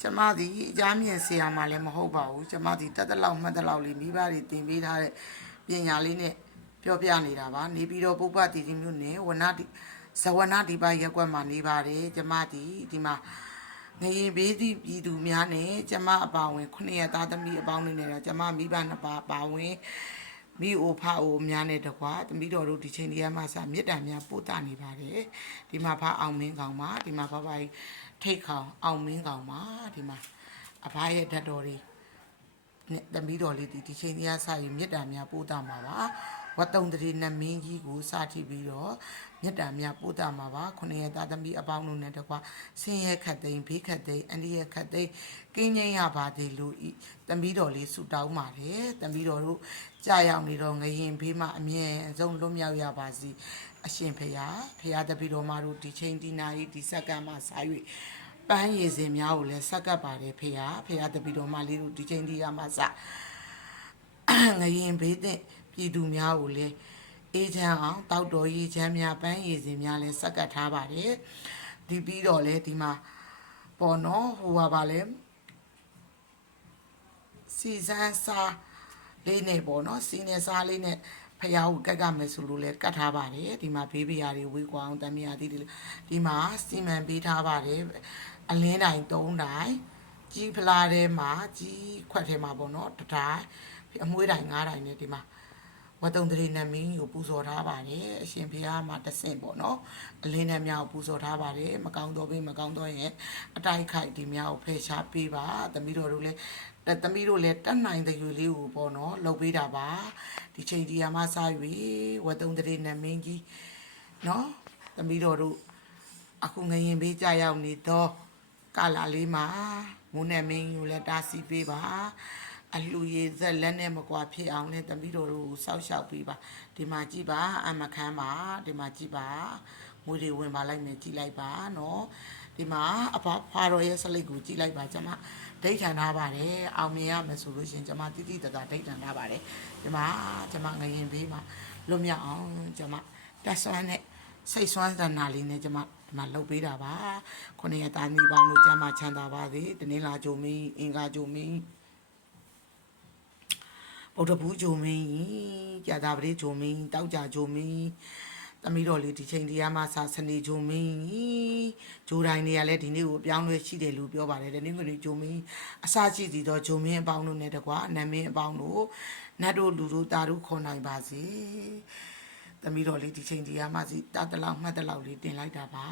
ကျမသည်အကြမ်းမြင်ဆရာမှလည်းမဟုတ်ပါဘူးကျမသည်တက်တလောက်မှတ်တလောက်လေးမိဘတွေတင်ပေးထားတဲ့ပညာလေးနဲ့ပြောပြနေတာပါနေပြီးတော့ပုပ္ပတိတိမျိုးနဲ့ဝနတိဇဝနဒီပါရက်ွက်မှာနေပါတယ်ကျမသည်ဒီမှာငရင်ဘေးသည့်ပြည်သူများနဲ့ကျမအပါဝင်9ရက်သားသမီးအပေါင်းနေတော့ကျမမိဘနှစ်ပါးပါဝင်မိအိုဖအိုများနဲ့တကွာသမီးတော်တို့ဒီချိန်ဒီကမှစမြစ်တံများပို့တာနေပါတယ်ဒီမှာဖအောင်မင်းကောင်ပါဒီမှာဖဖကြီးထိတ်ခေါင်အောင်မင်းကောင်ပါဒီမှာအဖရဲ့ဓာတ်တော်လေးနဲ့သမီးတော်လေးဒီချိန်ဒီကစရင်မြစ်တံများပို့တာမှာပါဝတ်တုံတရီနမင်းကြီးကိုစထိပြီးတော့မြတ်တာမြတ်ပို့တာမှာပါခုနှစ်ရက်သားသမီးအပေါင်းတို့နဲ့တကွာဆင်းရဲခတ်သိမ်းဘေးခတ်သိမ်းအန္တရာယ်ခတ်သိမ်းကင်းငြိမ်းရပါသေးလို့ဤသမီးတော်လေးဆူတောင်းပါတယ်သမီးတော်တို့ကြာရောက်နေတော့ငရင်ဘေးမှာအမြဲဆုံးလွတ်မြောက်ရပါစီအရှင်ဖေဟာဖေဟာတပည့်တော်မတို့ဒီချိန်ဒီနာရီဒီစက္ကန့်မှာစား၍ပန်းရည်စင်များကိုလည်းဆက်ကပ်ပါတယ်ဖေဟာဖေဟာတပည့်တော်မလေးတို့ဒီချိန်ဒီကမှစငရင်ဘေးတဲ့ပြည်သူများကိုလည်းအေးချမ်းအောင်တောက်တော်ရေးချမ်းများပန်းရည်စင်များလည်းစက္ကပ်ထားပါတယ်ဒီပြီးတော့လေဒီမှာပေါ်နော်ဟိုပါလေစီစန်းစားလေးနဲ့ပေါ့နော်စီနေစားလေးနဲ့ဖျားကိုကက်ကမယ်ဆိုလို့လဲကတ်ထားပါတယ်ဒီမှာဘေးဘီယာတွေဝေးကွာအောင်တမ်းမြာဒီဒီမှာစီမံပေးထားပါတယ်အလင်းတိုင်3တိုင်ကြီးဖလားထဲမှာကြီးခွက်ထဲမှာပေါ့နော်တတိုင်းအမွှေးတိုင်9တိုင်နဲ့ဒီမှာဝတ်တုံတရီနမင်းကိုပူဇော်ထားပါတယ်အရှင်ဘုရားမှာတဆင့်ပေါ့နော်အလင်းနဲ့မြောက်ပူဇော်ထားပါတယ်မကောင်းတော့ဘေးမကောင်းတော့ရင်အတိုက်ခိုက်ဒီမြောက်ဖယ်ရှားပေးပါသမီးတော်တို့လည်းသမီးတို့လည်းတတ်နိုင်တဲ့ရွေလေးကိုပေါ့နော်လှုပ်ပေးတာပါဒီချိန်ဒီမှာစား၍ဝတ်တုံတရီနမင်းကြီးနော်သမီးတော်တို့အခုငရင်ဘေးကြရောက်နေတော့ကာလာလေးမှာမုန်းနဲ့မင်းကိုလည်းတားဆီးပေးပါအလှရည်သက်လက်နဲ့မကွာဖြစ်အောင်လဲတမီးတော်တို့စောက်ရှောက်ပေးပါဒီမှာကြည့်ပါအမခမ်းပါဒီမှာကြည့်ပါမွေးတွေဝင်ပါလိုက်မယ်ကြည့်လိုက်ပါနော်ဒီမှာအဖာတော်ရဲ့စလိတ်ကိုကြည့်လိုက်ပါကျွန်မဒိတ်ထန်ထားပါတယ်အောင်မြင်ရမယ်ဆိုလို့ရှင်ကျွန်မတိတိတသာဒိတ်ထန်ထားပါတယ်ဒီမှာကျွန်မငရင်ဘေးမှာလွတ်မြောက်အောင်ကျွန်မတက်ဆွမ်းနဲ့စိတ်ဆွမ်းတနာလေးနဲ့ကျွန်မဒီမှာလှုပ်ပေးတာပါခုနှစ်ရက်သားမိပေါင်းတို့ကျမချမ်းသာပါစေတနင်္လာကြိုမင်းအင်္ဂါကြိုမင်းဗုဒ္ဓဘူးဂျိုမင်းကြာတာပရိဂျိုမင်းတောက်ကြဂျိုမင်းသမီးတော်လေးဒီချိန်တရားမှာစနေဂျိုမင်းဂျိုတိုင်းတွေကလည်းဒီနေ့ကိုအပြောင်းလဲရှိတယ်လို့ပြောပါတယ်ဒီနေ့ကလေးဂျိုမင်းအစရှိသည်တော့ဂျိုမင်းအပေါင်းတို့နဲ့တကွာနမင်းအပေါင်းတို့နတ်တို့လူတို့တာတို့ခေါ်နိုင်ပါစေသမီးတော်လေးဒီချိန်တရားမှာစီတတလောက်မှတ်တလောက်လေးတင်လိုက်တာပါ